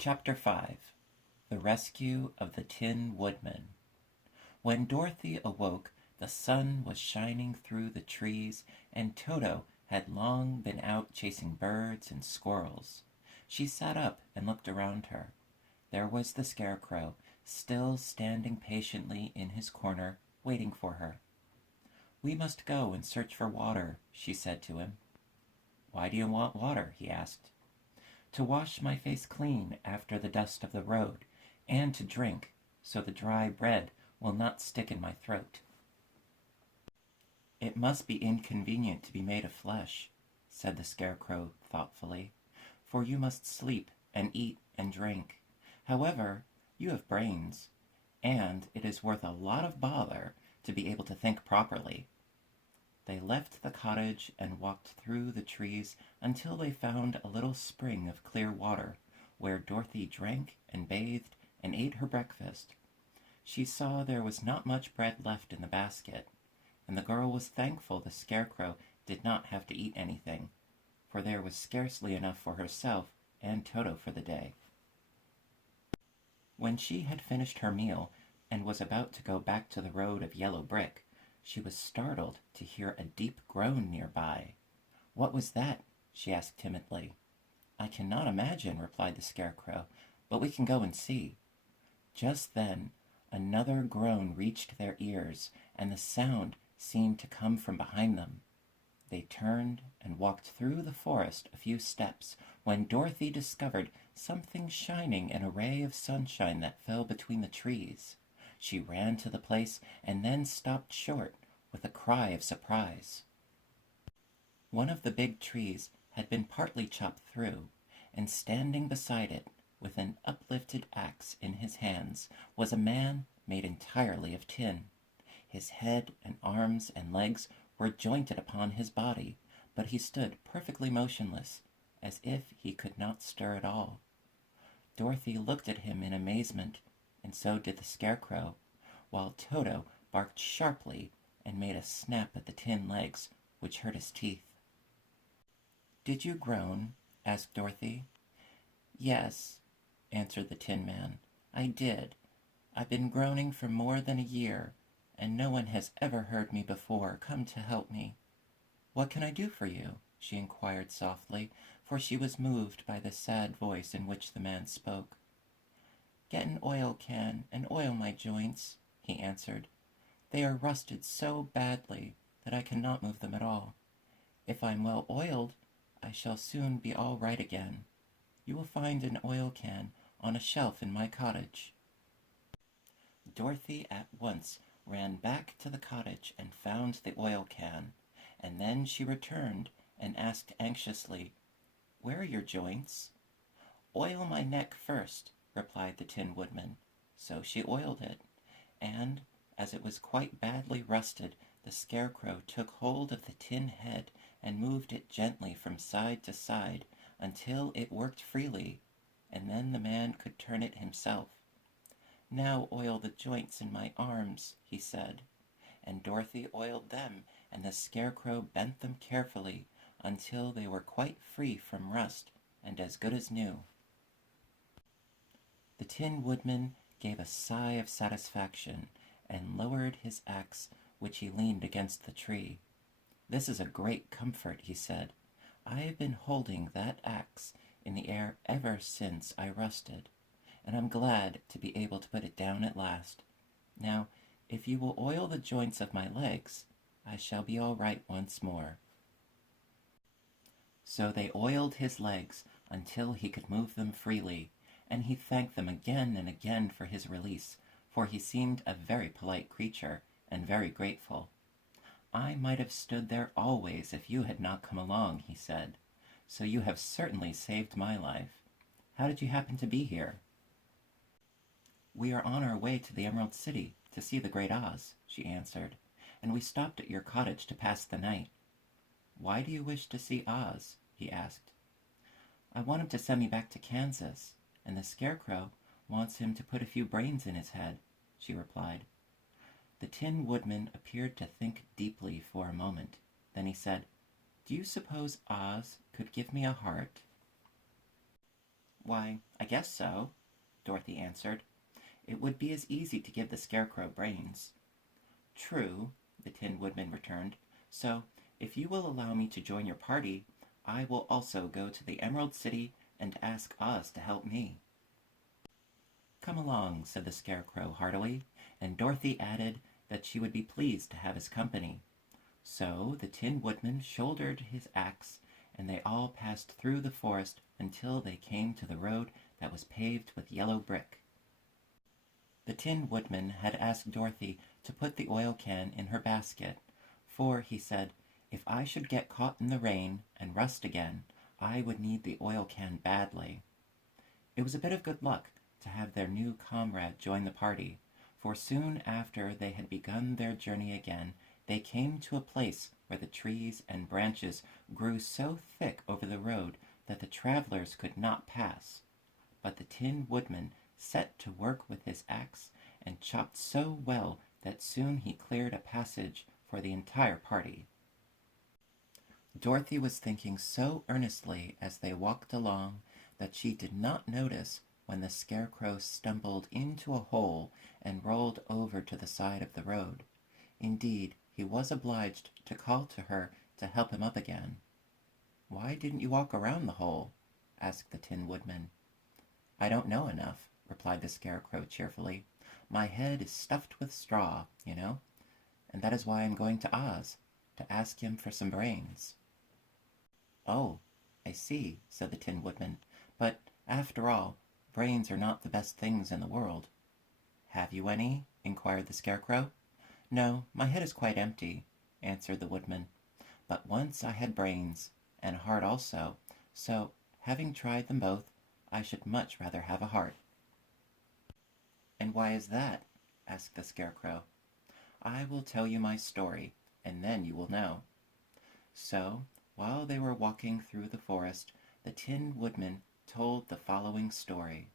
Chapter 5. The Rescue of the Tin Woodman. When Dorothy awoke, the sun was shining through the trees, and Toto had long been out chasing birds and squirrels. She sat up and looked around her. There was the Scarecrow, still standing patiently in his corner, waiting for her. "We must go and search for water," she said to him. "Why do you want water?" he asked. "To wash my face clean after the dust of the road, and to drink, so the dry bread will not stick in my throat." "It must be inconvenient to be made of flesh," said the Scarecrow thoughtfully, "for you must sleep and eat and drink. However, you have brains, and it is worth a lot of bother to be able to think properly." They left the cottage and walked through the trees until they found a little spring of clear water, where Dorothy drank and bathed and ate her breakfast. She saw there was not much bread left in the basket, and the girl was thankful the Scarecrow did not have to eat anything, for there was scarcely enough for herself and Toto for the day. When she had finished her meal and was about to go back to the road of yellow brick, she was startled to hear a deep groan nearby. "What was that?" she asked timidly. "I cannot imagine," replied the Scarecrow, "but we can go and see." Just then another groan reached their ears, and the sound seemed to come from behind them. They turned and walked through the forest a few steps, when Dorothy discovered something shining in a ray of sunshine that fell between the trees. She ran to the place and then stopped short with a cry of surprise. One of the big trees had been partly chopped through, and standing beside it, with an uplifted axe in his hands, was a man made entirely of tin. His head and arms and legs were jointed upon his body, but he stood perfectly motionless, as if he could not stir at all. Dorothy looked at him in amazement, and so did the Scarecrow, while Toto barked sharply and made a snap at the tin legs, which hurt his teeth. "Did you groan?" asked Dorothy. "Yes," answered the Tin Man, "I did. I've been groaning for more than a year, and no one has ever heard me before come to help me." "What can I do for you?" she inquired softly, for she was moved by the sad voice in which the man spoke. "Get an oil can and oil my joints," he answered. "They are rusted so badly that I cannot move them at all. If I'm well oiled, I shall soon be all right again. You will find an oil can on a shelf in my cottage." Dorothy at once ran back to the cottage and found the oil can, and then she returned and asked anxiously, "Where are your joints?" "Oil my neck first," replied the Tin Woodman. So she oiled it, and, as it was quite badly rusted, the Scarecrow took hold of the tin head and moved it gently from side to side until it worked freely, and then the man could turn it himself. "Now oil the joints in my arms," he said, and Dorothy oiled them, and the Scarecrow bent them carefully until they were quite free from rust and as good as new. The Tin Woodman gave a sigh of satisfaction and lowered his axe, which he leaned against the tree. "This is a great comfort," he said. "I have been holding that axe in the air ever since I rusted, and I'm glad to be able to put it down at last. Now, if you will oil the joints of my legs, I shall be all right once more." So they oiled his legs until he could move them freely, and he thanked them again and again for his release, for he seemed a very polite creature and very grateful. "I might have stood there always if you had not come along," he said, "so you have certainly saved my life. How did you happen to be here?" "We are on our way to the Emerald City to see the Great Oz," she answered, "and we stopped at your cottage to pass the night." "Why do you wish to see Oz?" he asked. "I want him to send me back to Kansas, and the Scarecrow wants him to put a few brains in his head," she replied. The Tin Woodman appeared to think deeply for a moment. Then he said, "Do you suppose Oz could give me a heart?" Why, I guess so, Dorothy answered. It would be as easy to give the Scarecrow brains. True, the Tin Woodman returned. So, if you will allow me to join your party, I will also go to the Emerald City and ask Oz to help me. Come along, said the Scarecrow heartily, and Dorothy added that she would be pleased to have his company. So the Tin Woodman shouldered his axe, and they all passed through the forest until they came to the road that was paved with yellow brick. The Tin Woodman had asked Dorothy to put the oil can in her basket, for, he said, if I should get caught in the rain and rust again, I would need the oil can badly. It was a bit of good luck to have their new comrade join the party, for soon after they had begun their journey again, they came to a place where the trees and branches grew so thick over the road that the travelers could not pass. But the Tin Woodman set to work with his axe and chopped so well that soon he cleared a passage for the entire party. Dorothy was thinking so earnestly as they walked along that she did not notice when the Scarecrow stumbled into a hole and rolled over to the side of the road. Indeed, he was obliged to call to her to help him up again. "Why didn't you walk around the hole?" asked the Tin Woodman. "I don't know enough," replied the Scarecrow cheerfully. "My head is stuffed with straw, you know, and that is why I'm going to Oz, to ask him for some brains." "Oh, I see," said the Tin Woodman. "But, after all, brains are not the best things in the world." "Have you any?" inquired the Scarecrow. "No, my head is quite empty," answered the Woodman. "But once I had brains, and a heart also, so, having tried them both, I should much rather have a heart." "And why is that?" asked the Scarecrow. "I will tell you my story, and then you will know." So, while they were walking through the forest, the Tin Woodman told the following story.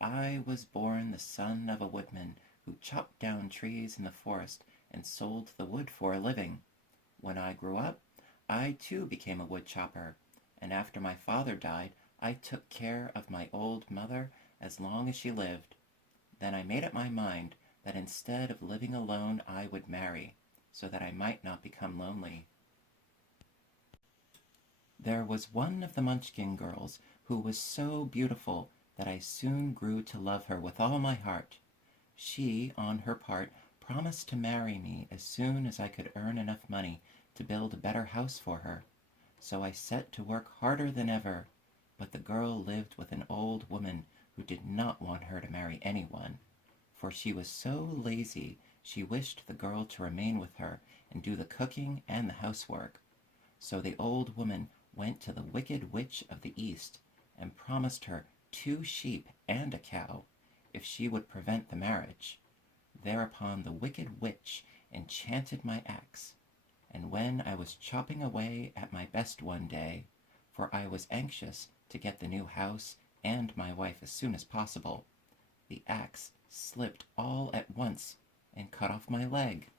"I was born the son of a woodman who chopped down trees in the forest and sold the wood for a living. When I grew up, I too became a wood chopper, and after my father died, I took care of my old mother as long as she lived. Then I made up my mind that instead of living alone, I would marry, so that I might not become lonely. There was one of the Munchkin girls who was so beautiful that I soon grew to love her with all my heart. She, on her part, promised to marry me as soon as I could earn enough money to build a better house for her. So I set to work harder than ever, but the girl lived with an old woman who did not want her to marry anyone, for she was so lazy she wished the girl to remain with her and do the cooking and the housework. So the old woman went to the Wicked Witch of the East and promised her 2 sheep and a cow if she would prevent the marriage. Thereupon the Wicked Witch enchanted my axe, and when I was chopping away at my best one day, for I was anxious to get the new house and my wife as soon as possible, the axe slipped all at once and cut off my leg.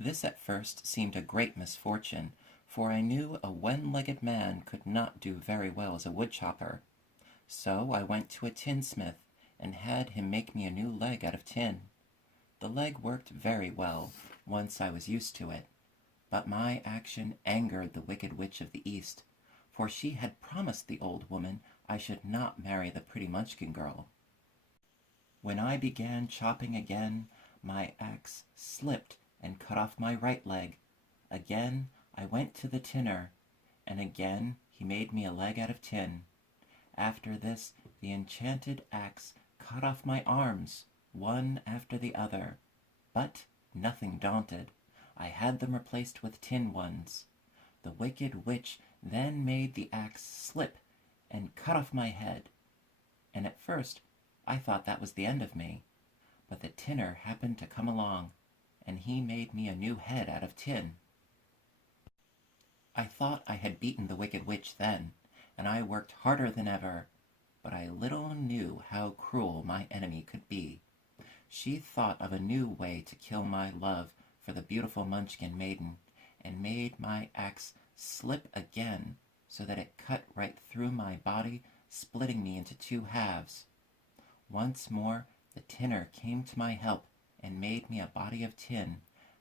This at first seemed a great misfortune, for I knew a one-legged man could not do very well as a woodchopper. So I went to a tinsmith and had him make me a new leg out of tin. The leg worked very well once I was used to it, but my action angered the Wicked Witch of the East, for she had promised the old woman I should not marry the pretty Munchkin girl. When I began chopping again, my axe slipped and cut off my right leg. Again I went to the tinner, and again he made me a leg out of tin. After this, the enchanted axe cut off my arms, one after the other, but, nothing daunted, I had them replaced with tin ones. The Wicked Witch then made the axe slip and cut off my head, and at first I thought that was the end of me, but the tinner happened to come along, and he made me a new head out of tin. I thought I had beaten the Wicked Witch then, and I worked harder than ever, but I little knew how cruel my enemy could be. She thought of a new way to kill my love for the beautiful Munchkin maiden, and made my axe slip again, so that it cut right through my body, splitting me into two halves. Once more the tinner came to my help and made me a body of tin,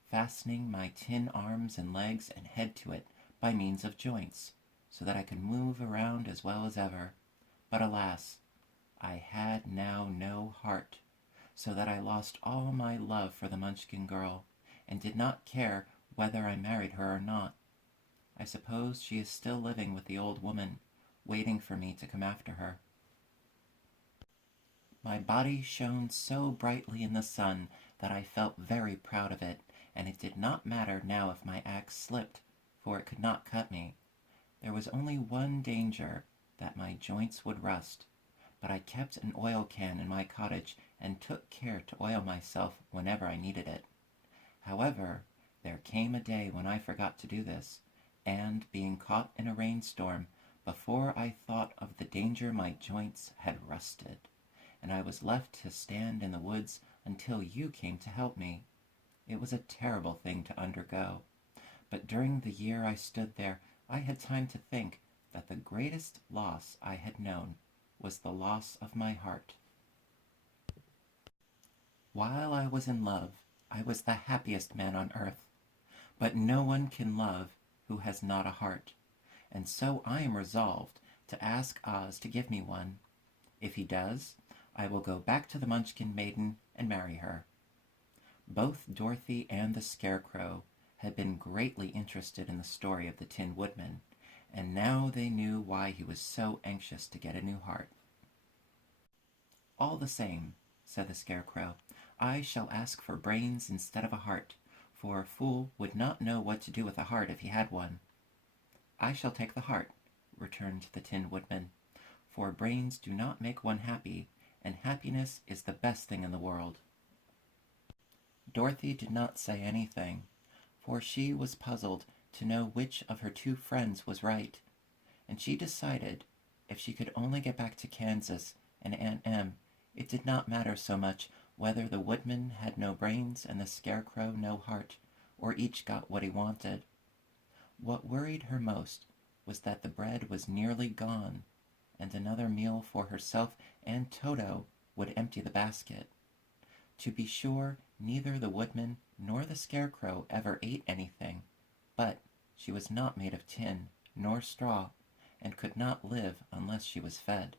fastening my tin arms and legs and head to it by means of joints, so that I could move around as well as ever. But alas, I had now no heart, so that I lost all my love for the Munchkin girl, and did not care whether I married her or not. I suppose she is still living with the old woman, waiting for me to come after her. My body shone so brightly in the sun that I felt very proud of it, and it did not matter now if my axe slipped, for it could not cut me. There was only one danger, that my joints would rust, but I kept an oil can in my cottage and took care to oil myself whenever I needed it. However, there came a day when I forgot to do this, and, being caught in a rainstorm, before I thought of the danger my joints had rusted, and I was left to stand in the woods until you came to help me. It was a terrible thing to undergo, but during the year I stood there I had time to think that the greatest loss I had known was the loss of my heart. While I was in love, I was the happiest man on earth, but no one can love who has not a heart, and so I am resolved to ask Oz to give me one. If he does, I will go back to the Munchkin maiden and marry her. Both Dorothy and the Scarecrow had been greatly interested in the story of the Tin Woodman, and now they knew why he was so anxious to get a new heart. "All the same," said the Scarecrow, "I shall ask for brains instead of a heart, for a fool would not know what to do with a heart if he had one." "I shall take the heart," returned the Tin Woodman, "for brains do not make one happy, and happiness is the best thing in the world." Dorothy did not say anything, for she was puzzled to know which of her two friends was right, and she decided if she could only get back to Kansas and Aunt Em, it did not matter so much whether the Woodman had no brains and the Scarecrow no heart, or each got what he wanted. What worried her most was that the bread was nearly gone, and another meal for herself and Toto would empty the basket. To be sure, neither the Woodman nor the Scarecrow ever ate anything, but she was not made of tin nor straw, and could not live unless she was fed.